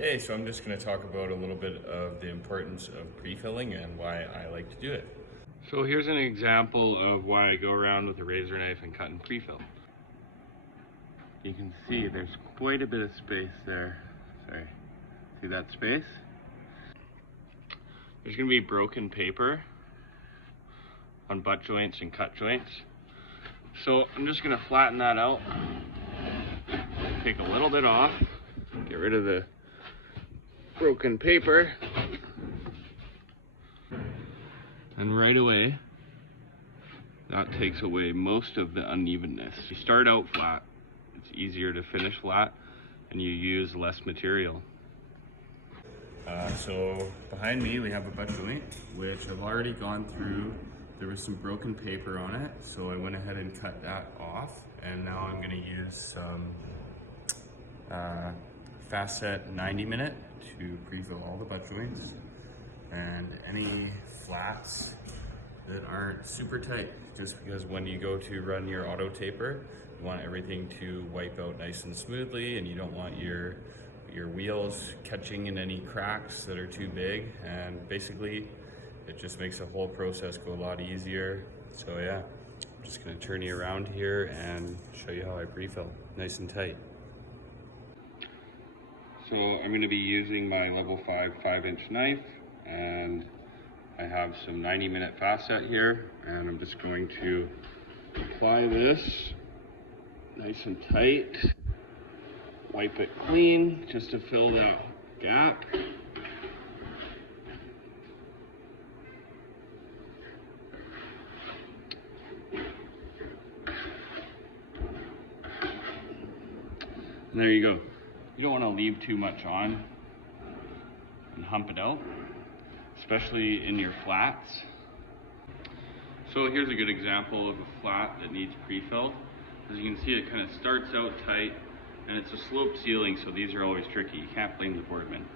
Hey, so I'm just going to talk about a little bit of the importance of pre-filling and why I like to do it. So here's an example of why I go around with a razor knife and cut and pre-fill. You can see there's quite a bit of space there. Sorry, see that space? There's going to be broken paper on butt joints and cut joints. So I'm just going to flatten that out, take a little bit off, get rid of the broken paper, and right away that takes away most of the unevenness. You start out flat, it's easier to finish flat, and you use less material. So behind me we have a butt joint, which I've already gone through. There was some broken paper on it, so I went ahead and cut that off, and now I'm going to use some fast set 90 minute to pre-fill all the butt joints and any flats that aren't super tight, just because when you go to run your auto taper, you want everything to wipe out nice and smoothly, and you don't want your wheels catching in any cracks that are too big, and basically it just makes the whole process go a lot easier. So yeah, I'm just going to turn you around here and show you how I pre-fill nice and tight. So I'm going to be using my level 5 5-inch knife, and I have some 90 minute fast set here, and I'm just going to apply this nice and tight, wipe it clean just to fill that gap. And there you go. You don't want to leave too much on and hump it out, especially in your flats. So here's a good example of a flat that needs pre-filled. As you can see, it kind of starts out tight, and it's a sloped ceiling, so these are always tricky. You can't blame the boardman.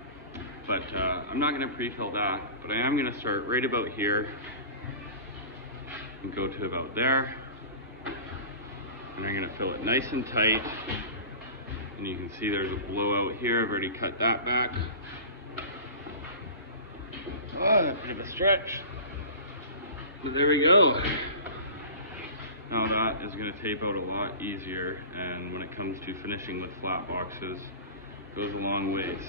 But I'm not going to pre-fill that, but I am going to start right about here and go to about there. And I'm going to fill it nice and tight. And you can see there's a blowout here. I've already cut that back. Oh, that's a bit of a stretch. But there we go. Now that is going to tape out a lot easier, and when it comes to finishing with flat boxes, it goes a long ways.